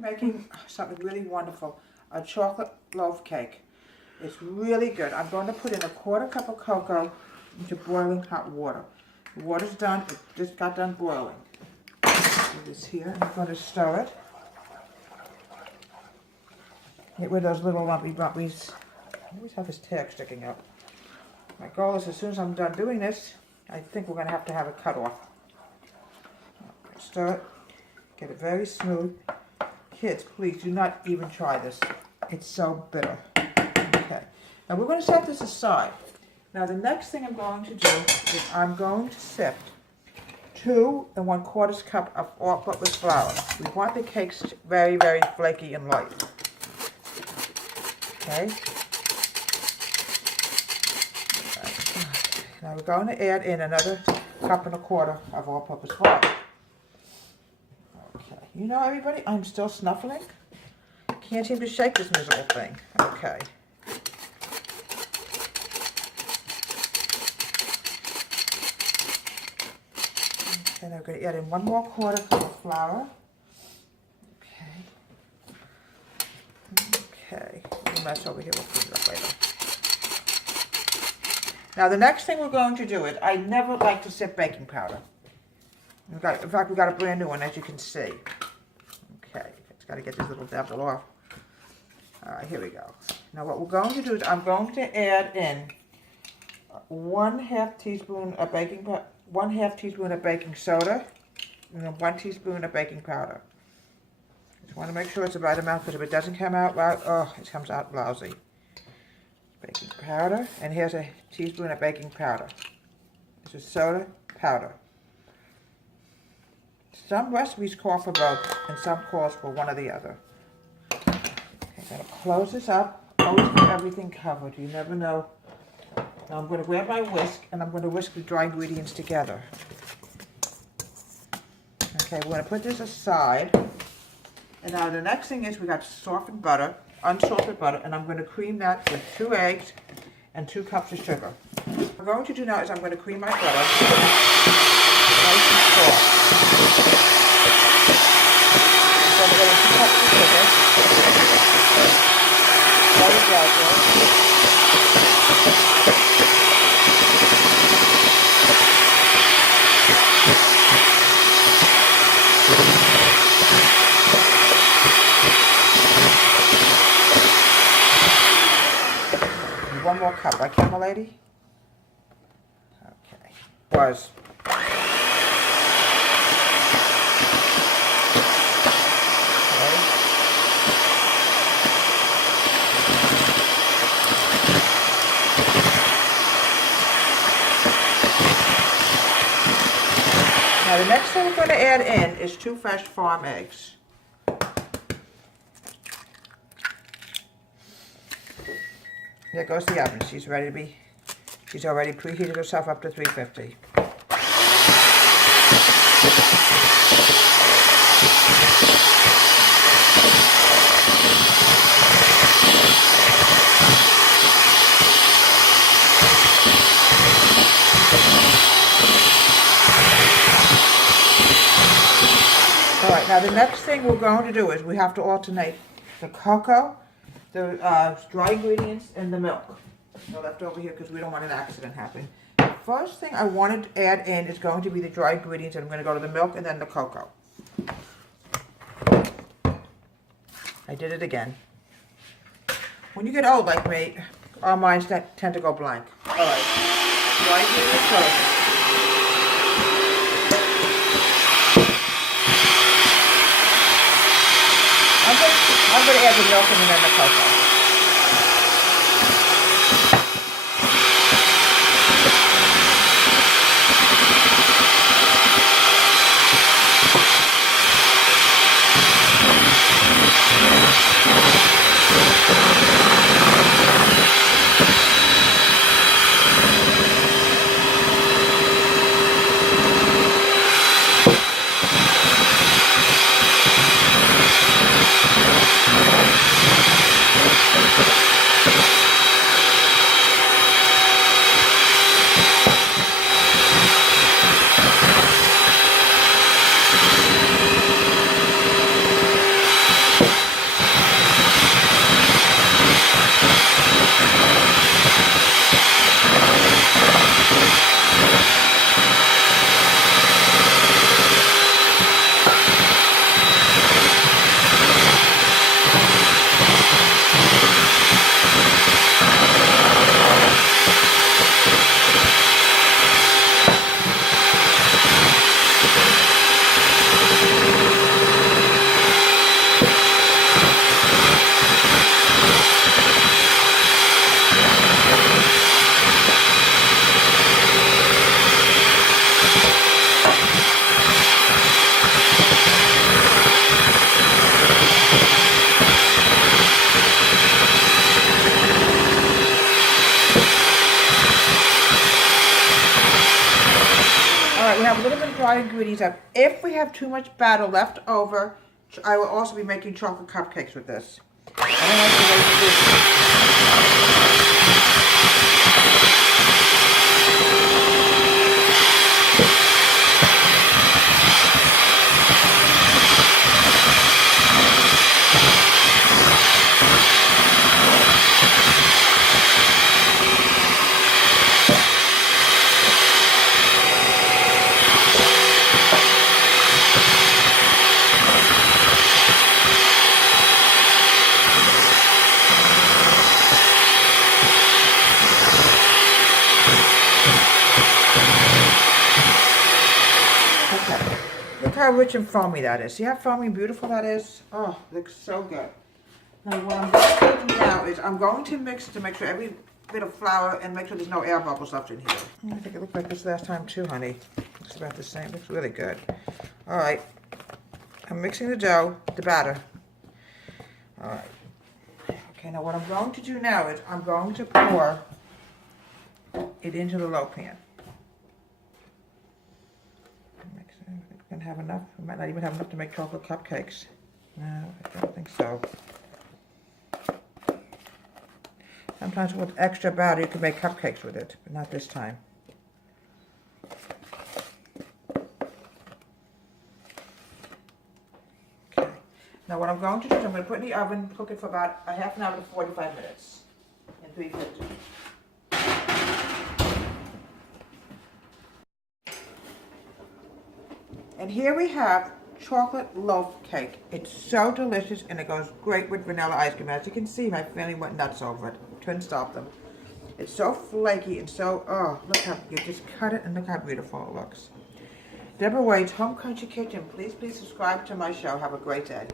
Making something really wonderful, a chocolate loaf cake. It's really good. I'm going to put in a quarter cup of cocoa into boiling hot water. The water's done, it just got done boiling. Put this here, I'm going to stir it. Get rid of those little lumpy bumpies. I always have this tag sticking up. My goal is as soon as I'm done doing this, I think we're going to have a cut off. Stir it, get it very smooth. Kids, please do not even try this. It's so bitter. Okay, now we're going to set this aside. Now the next thing I'm going to do is I'm going to sift 2 1/4 cup of all-purpose flour. We want the cakes very, very flaky and light. Okay. Now we're going to add in another 1 1/4 cup of all-purpose flour. Okay, you know everybody, I'm still snuffling. Can't seem to shake this miserable thing. Okay. Okay, now we're going to add in 1 more 1/4 cup of flour. Okay. Okay, we'll mess over here, we'll clean it up later. Now the next thing we're going to do is, I never like to sift baking powder. In fact, we got a brand new one, as you can see. Okay, it's got to get this little devil off. All right, here we go. Now what we're going to do is I'm going to add in 1/2 teaspoon of baking powder, 1/2 teaspoon of baking soda, and then 1 teaspoon of baking powder. Just want to make sure it's the right amount, because if it doesn't come out right, oh, it comes out lousy. Baking powder, and here's a teaspoon of baking powder. This is soda powder. Some recipes call for both, and some calls for one or the other. Okay, I'm going to close this up. Always get everything covered. You never know. Now I'm going to grab my whisk, and I'm going to whisk the dry ingredients together. Okay, we're going to put this aside. And now the next thing is we got softened butter, unsalted butter, and I'm going to cream that with 2 eggs and 2 cups of sugar. What I'm going to do now is I'm going to cream my butter nice and soft. So I'm going to 2 cups of sugar, very gradually. One more cup, right, camera lady? Okay. Was. Okay. Now the next thing we're going to add in is 2 fresh farm eggs. There goes the oven. She's already preheated herself up to 350. All right, now the next thing we're going to do is we have to alternate the cocoa, the dry ingredients, and the milk. No left over here because we don't want an accident happening. The first thing I wanted to add in is going to be the dry ingredients, and I'm going to go to the milk and then the cocoa. I did it again. When you get old like me, our minds tend to go blank. All right, dry ingredients first. I'm going to add the milk and then the cocoa. dry ingredients up. If we have too much batter left over, I will also be making chocolate cupcakes with this. I don't like the way to do Look how rich and foamy that is. See how foamy and beautiful that is? Oh, looks so good. Now what I'm going to do now is I'm going to mix to make sure every bit of flour and make sure there's no air bubbles left in here. I think it looked like this last time too, honey. Looks about the same. Looks really good. All right. I'm mixing the dough, the batter. All right. Okay, now what I'm going to do now is I'm going to pour it into the loaf pan. Gonna have enough. We might not even have enough to make chocolate cupcakes. No, I don't think so. Sometimes with extra batter you can make cupcakes with it, but not this time. Okay. Now what I'm going to do is I'm going to put it in the oven, cook it for about a half an hour to 45 minutes in 350. And here we have chocolate loaf cake. It's so delicious and it goes great with vanilla ice cream. As you can see, my family went nuts over it. Couldn't stop them. It's so flaky and so, oh, look how, you just cut it and look how beautiful it looks. Debra Wade's Home Country Kitchen. Please subscribe to my show. Have a great day.